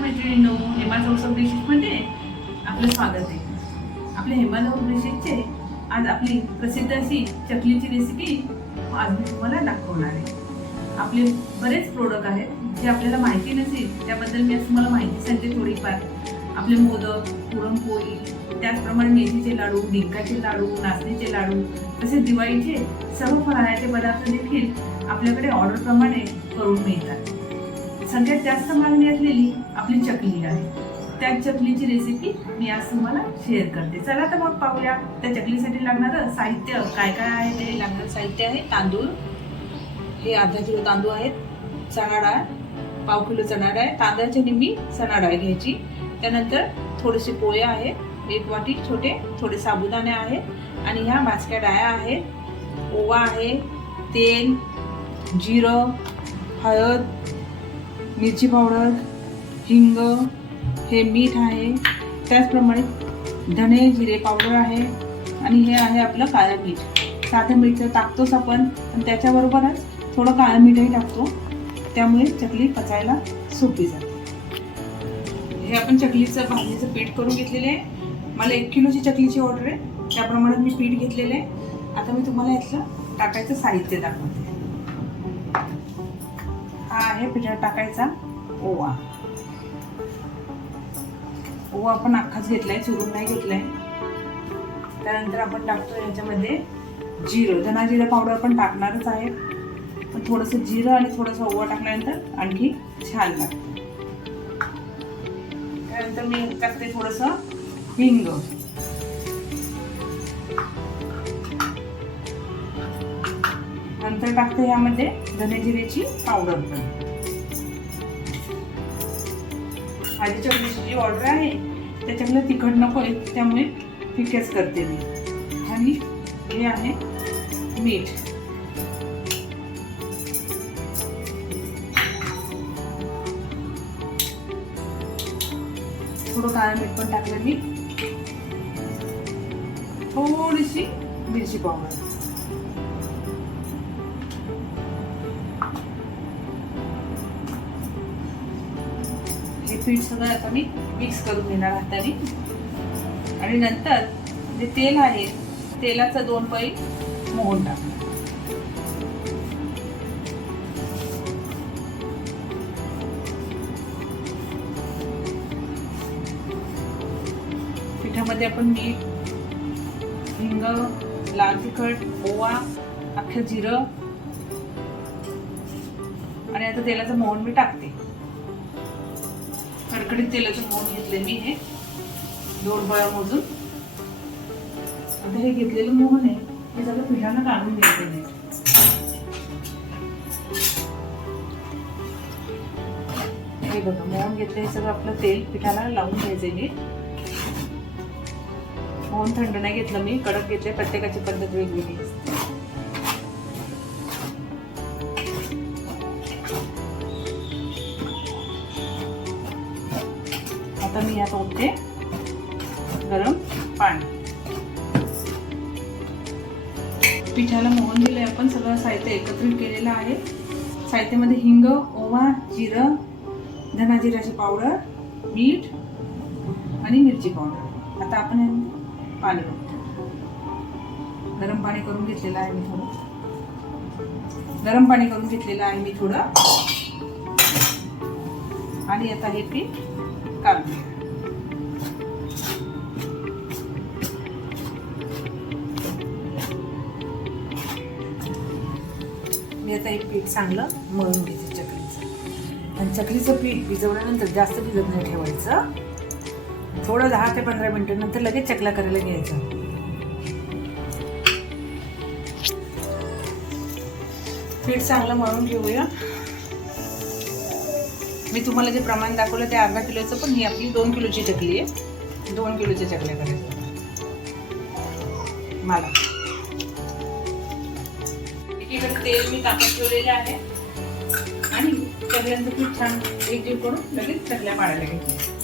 मैत्रिणींनो हेमा चौसक म्हणजे आपलं स्वागत आहे. आपल्या हेमा चौसक आज आपली प्रसिद्ध अशी चकलीची रेसिपी आज मी तुम्हाला दाखवणार आहे. आपले बरेच प्रोडक्ट आहेत जे आपल्याला माहिती नसेल त्याबद्दल मी आज तुम्हाला माहिती सांगते थोडीफार. आपले मोदक पुरणपोळी त्याचप्रमाणे मेथीचे लाडू डिंकाचे लाडू नाचणीचे लाडू तसेच दिवाळीचे सर्व फराळाचे पदार्थ देखील आपल्याकडे ऑर्डरप्रमाणे करून मिळतात. सगळ्यात जास्त मागणी असलेली आपली चकली आहे. त्या चकलीची रेसिपी मी आज तुम्हाला शेअर करते. चला तर मग पाहूया त्या चकलीसाठी लागणारं साहित्य काय काय आहे ते. लागणारं साहित्य आहे तांदूळ. हे अर्धा किलो तांदूळ आहेत. चणा डाळ पाव किलो चणा डाळ तांदळाच्या निम्मी चणा डाळ घ्यायची. त्यानंतर थोडेसे पोळे आहेत. एक वाटी छोटे थोडे साबुदाणे आहेत. आणि ह्या भाजक्या डाळ्या आहेत. ओवा आहे तेल जिरं हळद मिरची पावडर हिंग हे मीठ आहे. त्याचप्रमाणे धणे जिरे पावडर आहे. आणि हे आहे आपलं काळं मीठ. साधं मीठ टाकतोच आपण आणि त्याच्याबरोबरच थोडं काळं मीठही टाकतो. त्यामुळे चकली पचायला सोपी जाते. हे आपण चकलीचं भाजीचं पीठ करून घेतलेलं आहे. मला एक किलोची चकलीची ऑर्डर आहे. त्याप्रमाणे मी पीठ घेतलेलं आहे. आता मी तुम्हाला यातलं टाकायचं साहित्य दाखवते. हा आहे पिठात टाकायचा. ओवा. ओवा आपण अख्खाच घेतलाय चुरून नाही घेतलाय. त्यानंतर आपण टाकतो याच्यामध्ये जिरं. धना जिरं पावडर पण टाकणारच आहे. पण थोडंसं जिरं आणि थोडंसं ओवा टाकल्यानंतर आणखी छान लागतं. त्यानंतर मी टाकते थोडंसं हिंग. नंतर टाकते यामध्ये धने जिरेची पावडर पण. माझी चकलीची जी ऑर्डर आहे त्याच्याकडे तिखट नको आहे त्यामुळे फिकेच करते मी. आणि हे आहे मीठ. थोडं काळं मीठ पण टाकलं मी. थोडीशी मिरची पावडर पीठ सगळं आता मी मिक्स करून घेणार हाताने आणि नंतर जे तेल आहे तेलाचं दोन पै मोहन टाकणार पिठामध्ये आपण मीठ हिंग लाल तिखट ओवा अख्खं जिरं. आणि आता तेलाचं मोहन मी टाकते. कडकडीत तेलाचं मोहन घेतले मी हे. दोन बळा मोजून. आता हे घेतलेलं मोहन आहे हे सगळं पिठानं काढून घ्यायचं आहे हे बघा मोहन घेतलं हे सगळं आपलं तेल. पिठाला लावून घ्यायचं हे मोहन थंड नाही घेतलं मी. कडक घेतले प्रत्येकाची पद्धत वेगवेगळी. असते आता मी यात ओतते. गरम पाणी. पिठाला मोहन दिलंय आपण सगळं साहित्य एकत्रित केलेलं आहे. साहित्यामध्ये हिंग ओवा जिरं धनाजिराची जिऱ्याची पावडर मीठ आणि मिरची पावडर. आता आपण पाणी बघतो गरम पाणी करून घेतलेलं आहे मी थोडं. गरम पाणी करून घेतलेलं आहे मी थोडं. आणि आता हे पीठ काढून मी आता एक पीठ चांगलं मळून घेते चकलीचं. आणि चकलीचं पीठ भिजवल्यानंतर जास्त भिजत नाही ठेवायचं. थोडं दहा ते पंधरा मिनटं नंतर लगेच चकला करायला घ्यायचं. पीठ चांगलं मळून घेऊया. मी तुम्हाला जे प्रमाण दाखवलं ते अर्धा किलोचं पण ही आपली दोन किलोची चकली आहे. दोन किलोच्या चकल्या करायचं मला. एकीकडे तेल मी तापत ठेवलेलं आहे. आणि चकल्यांचं खूप छान एकजीव करून लगेच चकल्या पाडायला घेतल्या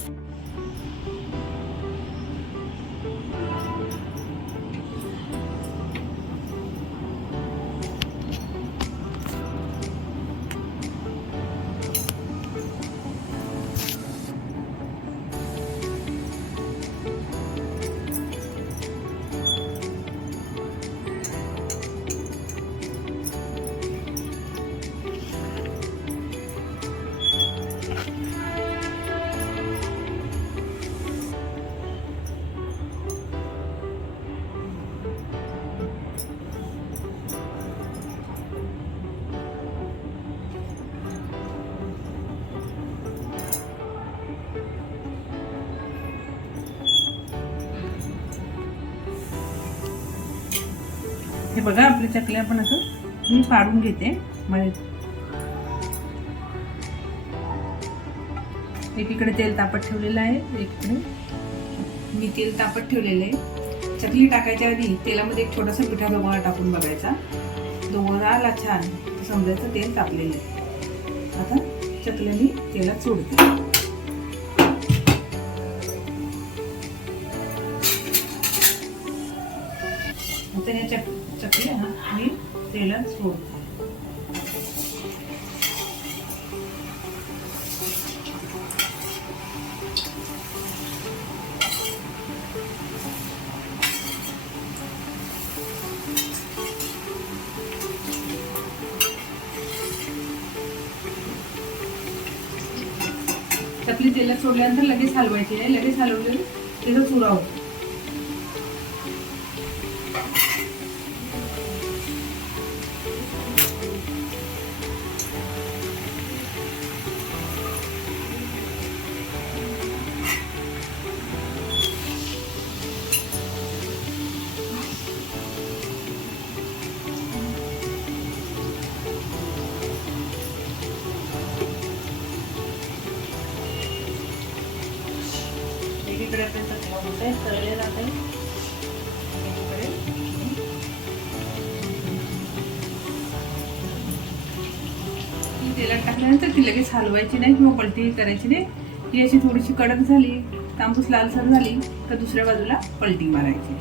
बघा आपल्या चकल्या पण असं मी पाडून घेते. मध्ये. एकीकडे तेल तापत ठेवलेलं आहे एकीकडे. मी तेल तापत ठेवलेलं आहे. चकली टाकायच्या आधी तेलामध्ये एक छोटासा पिठाचा गोळा टाकून बघायचा. तो आला छान. समजायचं तेल तापलेलं आहे. आता चकल्या मी तेलात सोडते. आता या चक चकल्या मी तेलात सोडते. चकली तेलात सोडल्यानंतर लगेच हलवायची नाही लगेच हलवलं त्याचा चुरा होतो तेलात टाकल्यानंतर ती लगेच हलवायची नाही किंवा पलटी करायची नाही. ती अशी थोडीशी कडक झाली तांबूस लालसर झाली तर दुसऱ्या बाजूला पलटी मारायची.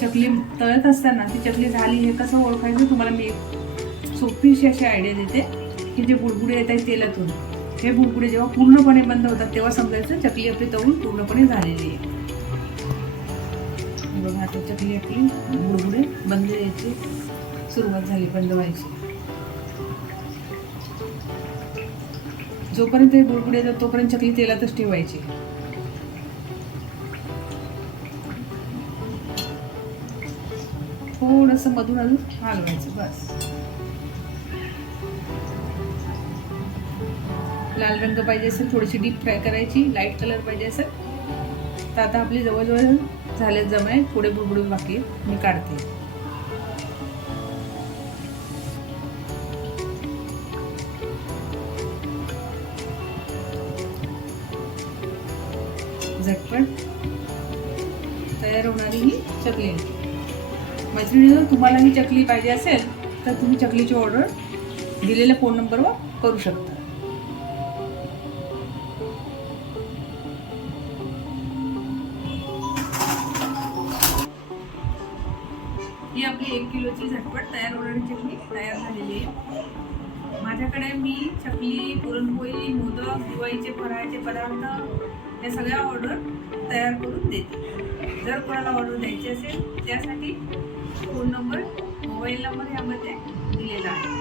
चकली तळत असताना ती चकली झाली हे कसं ओळखायचं तुम्हाला मी एक सोपीशी अशी आयडिया देते की जे बुडबुडे येत आहेत तेलातून हे बुडबुडे जेव्हा पूर्णपणे बंद होतात तेव्हा समजायचं चकली आपली तळून पूर्णपणे झालेली आहे. बघा आता चकली आपली बुडबुडे बंद यायची सुरुवात झाली बंद व्हायची जोपर्यंत हे बुडबुडे येतात तोपर्यंत चकली तेलातच ठेवायची. थोडंसं मधून अजून हलवायचं बस. लाल रंग पाहिजे असेल थोडीशी डीप फ्राय करायची लाइट कलर पाहिजे असेल तर आता आपली जवळजवळ झाले जमाय थोडे बुडबुडून बाकी मी काढते. झटपट तयार होणारी ही चकली आहे. मैत्रिणीनं तुम्हाला ही चकली पाहिजे असेल तर तुम्ही चकलीची ऑर्डर दिलेल्या फोन नंबरवर करू शकता ही आपली एक किलोची झटपट तयार होणारी चकली तयार झालेली आहे माझ्याकडे मी चकली पुरणपोळी मोदक दिवाळीचे फराळाचे पदार्थ या सगळ्या ऑर्डर तयार करून देते. जर कोणाला ऑर्डर द्यायची असेल त्यासाठी फोन नंबर मोबाईल नंबर यामध्ये दिलेला आहे.